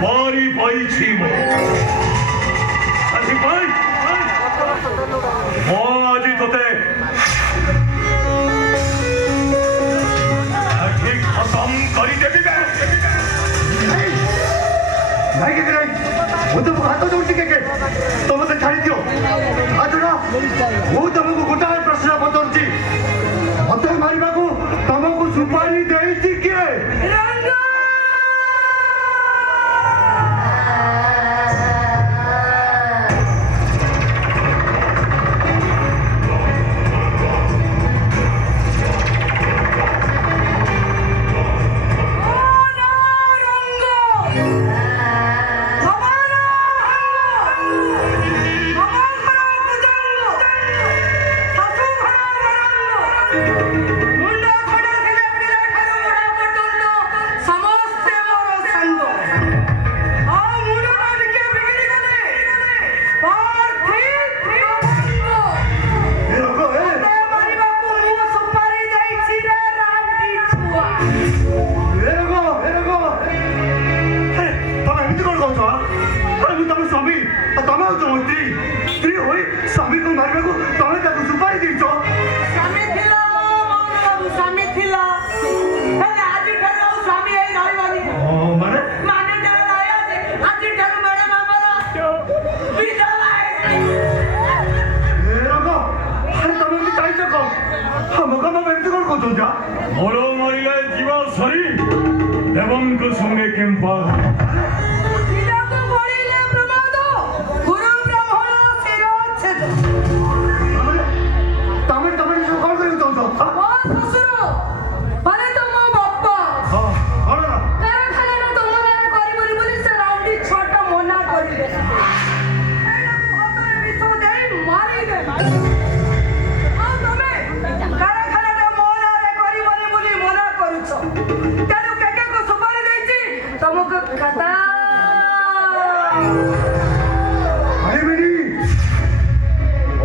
बारी पाई छीमो साथी भाई आज तोते ठीक खत्म करी देबी बे नहीं के नहीं वो तो हाथ जोड़ के तो मत छाड़ी दियो आज ना वो तुमको गोटा प्रश्न पचारुची मते मारिबा को तुमको सुपारी देइची के रंगा मोरो मरिले जीवा सरी देवम को संगे केम्पा इदाको बळिले प्रमाद गुरु ब्राह्मण शिरोच्छेद तमे तमे सकाळ करू तो ओ ससुर पाले तो मो बाप्पा हां होला कारखाना तो मने करिबोली बोली से राउंडी छोटा मोना करिले एनाको हातरे बिछो देई मारी दे आ तमे कारखाना तो मोना रे करिबोली बोली मना करूछ तेनु केके को सुपारी देइची तमको खाता अरे मेरी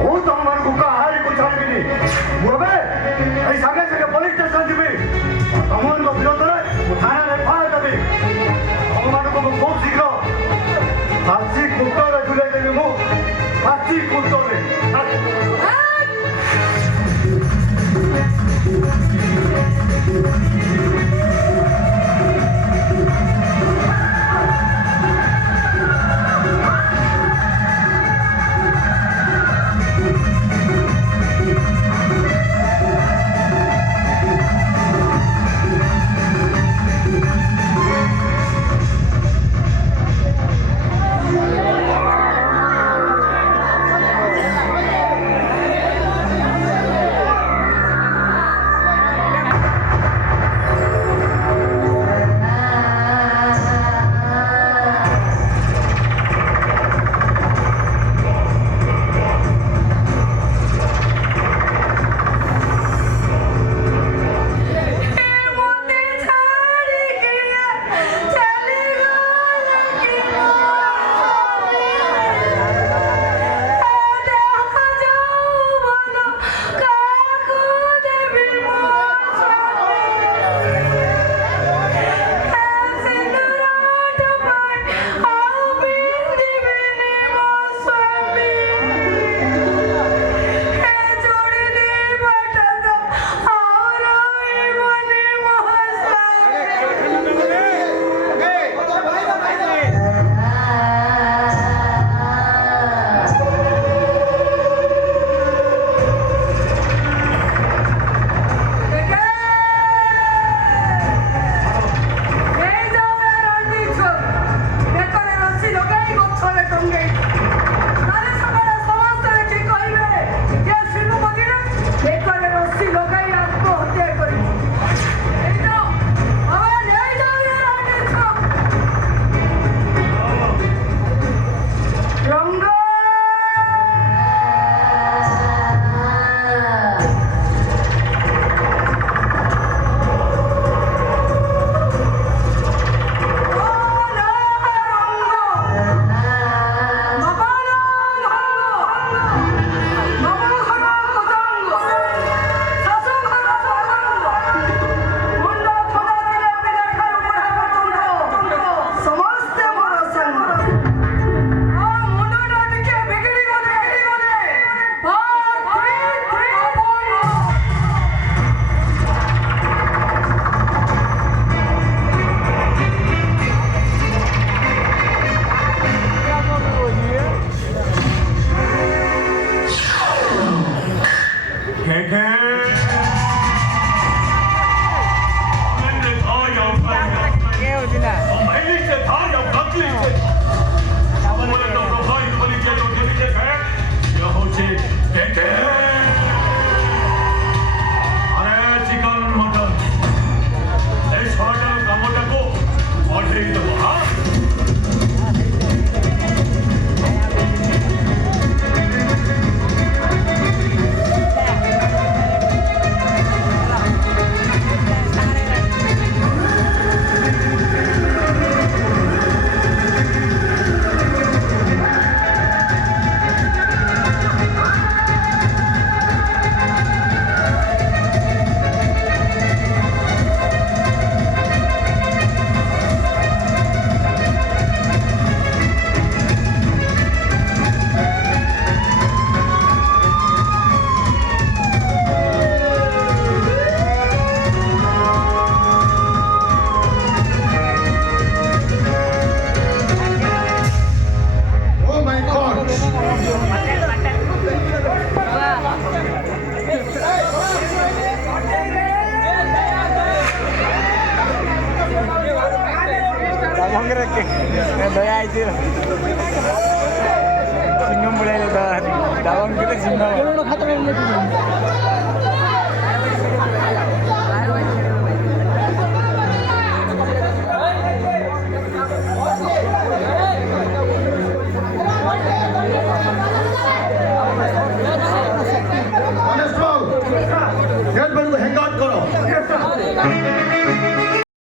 ओ तमर को का हाय को छाड़ के बुबे ऐ सागे सागे पुलिस स्टेशन जिबे तमर को विरोध रे वो थाना रे फाड़ देबे तमर को बहुत शीघ्र फांसी कुत्ता रे झुले देबे मु फांसी कुत्ता रे ഡോങ്കറൊക്കെ ദയായിട്ട് സിംഗം പിള്ളേർ ഡോങ്കർ സിംഗം